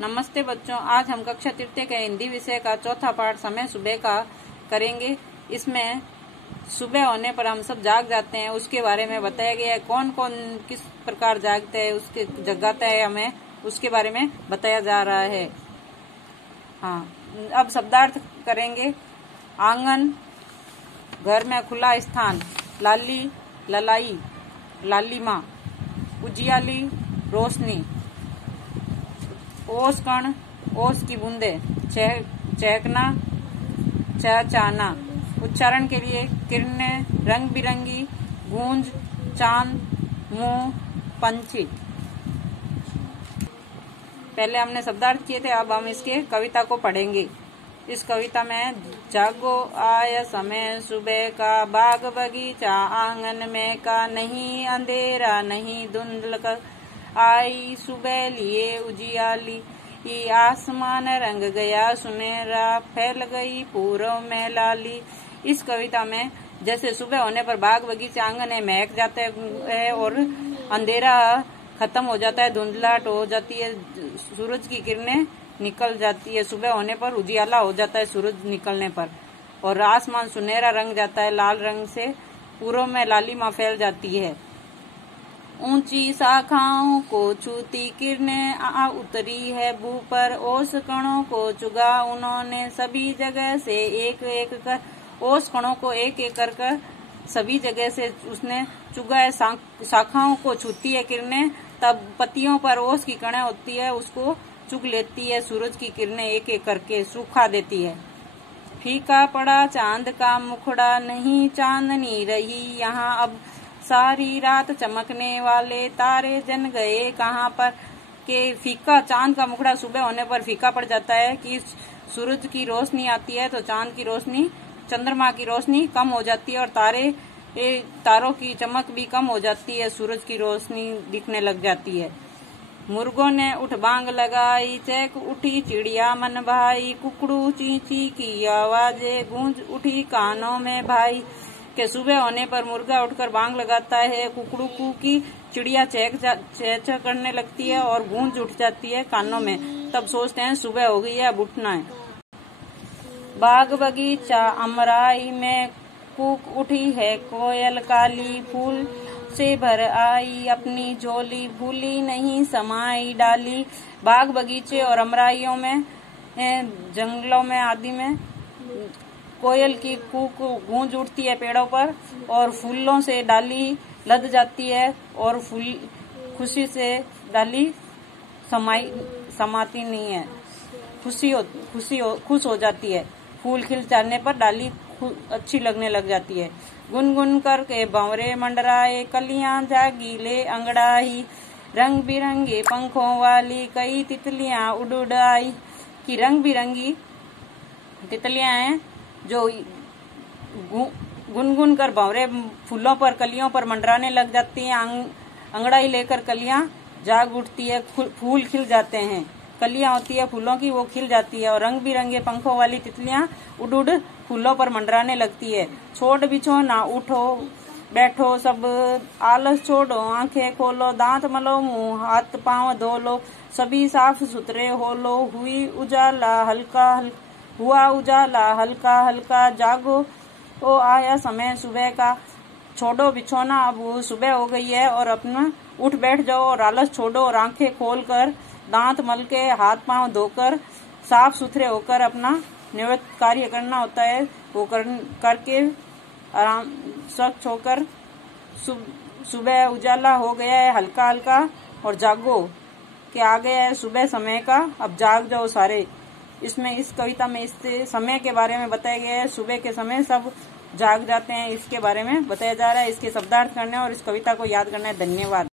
नमस्ते बच्चों, आज हम कक्षा तृतीय के हिंदी विषय का चौथा पाठ समय सुबह का करेंगे। इसमें सुबह होने पर हम सब जाग जाते हैं, उसके बारे में बताया गया है। कौन कौन किस प्रकार जागते हैं, उसके जगाता है हमें, उसके बारे में बताया जा रहा है। हाँ, अब शब्दार्थ करेंगे। आंगन, घर में खुला स्थान। लाली, ललाई, लालिमा। उजियाली, रोशनी। ओस कण, ओस की बूंदे। चहकना, चहचहाना। उच्चारण के लिए किरणें, रंग बिरंगी, गूंज, चांद, मुंह, पंछी। पहले हमने शब्दार्थ किए थे, अब हम इसके कविता को पढ़ेंगे। इस कविता में जागो आया समय सुबह का, बाग बगीचा आंगन में का, नहीं अंधेरा नहीं धुंधल आई सुबह लिए उजियाली, आसमान रंग गया सुनहरा, फैल गई पूरब में लाली। इस कविता में जैसे सुबह होने पर बाग बगीचा आंगन है महक जाता है और अंधेरा खत्म हो जाता है, धुंधलाहट हो जाती है, सूरज की किरणें निकल जाती है। सुबह होने पर उजियाला हो जाता है सूरज निकलने पर, और आसमान सुनहरा रंग जाता है लाल रंग से, पूरब में लालिमा फैल जाती है। ऊंची शाखाओं को छूती किरणें आ उतरी है भू पर, ओस कणों को चुगा उन्होंने सभी जगह से एक एक कर, ओस कणों को एक एक कर सभी जगह से उसने चुगा है। शाखाओं को छूती है किरणें, तब पत्तियों पर ओस की कणें होती है, उसको चुग लेती है सूरज की किरणें, एक एक करके सुखा देती है। फीका पड़ा चांद का मुखड़ा, नहीं चांदनी रही यहाँ अब, सारी रात चमकने वाले तारे जन गए कहाँ पर। के फीका चांद का मुखड़ा सुबह होने पर फीका पड़ जाता है कि सूरज की रोशनी आती है तो चांद की रोशनी, चंद्रमा की रोशनी कम हो जाती है, और तारों की चमक भी कम हो जाती है, सूरज की रोशनी दिखने लग जाती है। मुर्गों ने उठ बांग लगाई, चहक उठी चिड़िया मन भाई, कुकड़ू चींची की आवाजें गूंज उठी कानों में भाई। के सुबह होने पर मुर्गा उठकर बांग लगाता है, कुकड़ू की चिड़िया चहचह करने लगती है और गूंज उठ जाती है कानों में, तब सोचते हैं सुबह हो गई है, अब उठना है। बाग बगीचा अमराई में कूक उठी है कोयल काली, फूल से भर आई अपनी झोली, भूली नहीं समाई डाली। बाग बगीचे और अमराइयों में, जंगलों में आदि में कोयल की कूक गूंज उठती है पेड़ों पर, और फूलों से डाली लद जाती है, और फूल खुशी से डाली समाती नहीं है, खुश हो जाती है। फूल खिल जाने पर डाली अच्छी लगने लग जाती है। गुनगुन करके भंवरे मंडराए, कलियां जागीले अंगड़ाई, रंग बिरंगे पंखों वाली कई तितलियां उड़ उड़ आई। की रंग बिरंगी तितलियां हैं जो गुनगुन कर भंवरे फूलों पर, कलियों पर मंडराने लग जाती हैं, अंगड़ाई लेकर कलियां जाग उठती है, फूल खिल जाते हैं, कलियां होती है फूलों की वो खिल जाती है, और रंग बिरंगे पंखों वाली तितलियां उड़ उड़ फूलों पर मंडराने लगती है। छोड़ बिछो ना उठो बैठो सब, आलस छोड़ो आंखें खोलो, दांत मलो मुंह हाथ पांव धो लो, सभी साफ सुथरे हो लो, हुआ उजाला हल्का हल्का, जागो ओ आया समय सुबह का। छोड़ो बिछोना, अब वो सुबह हो गई है और अपना उठ बैठ जाओ, और आलस छोड़ो और आंखें खोलकर, दांत मल के, हाथ पांव धोकर, साफ सुथरे होकर अपना नियमित कार्य करना होता है, वो करके आराम स्वच्छ होकर सुबह उजाला हो गया है हल्का हल्का, और जागो कि आ गया है सुबह समय का, अब जाग जाओ सारे। इसमें इस कविता में इस समय के बारे में बताया गया है, सुबह के समय सब जाग जाते हैं, इसके बारे में बताया जा रहा है। इसके शब्दार्थ करने और इस कविता को याद करना है। धन्यवाद।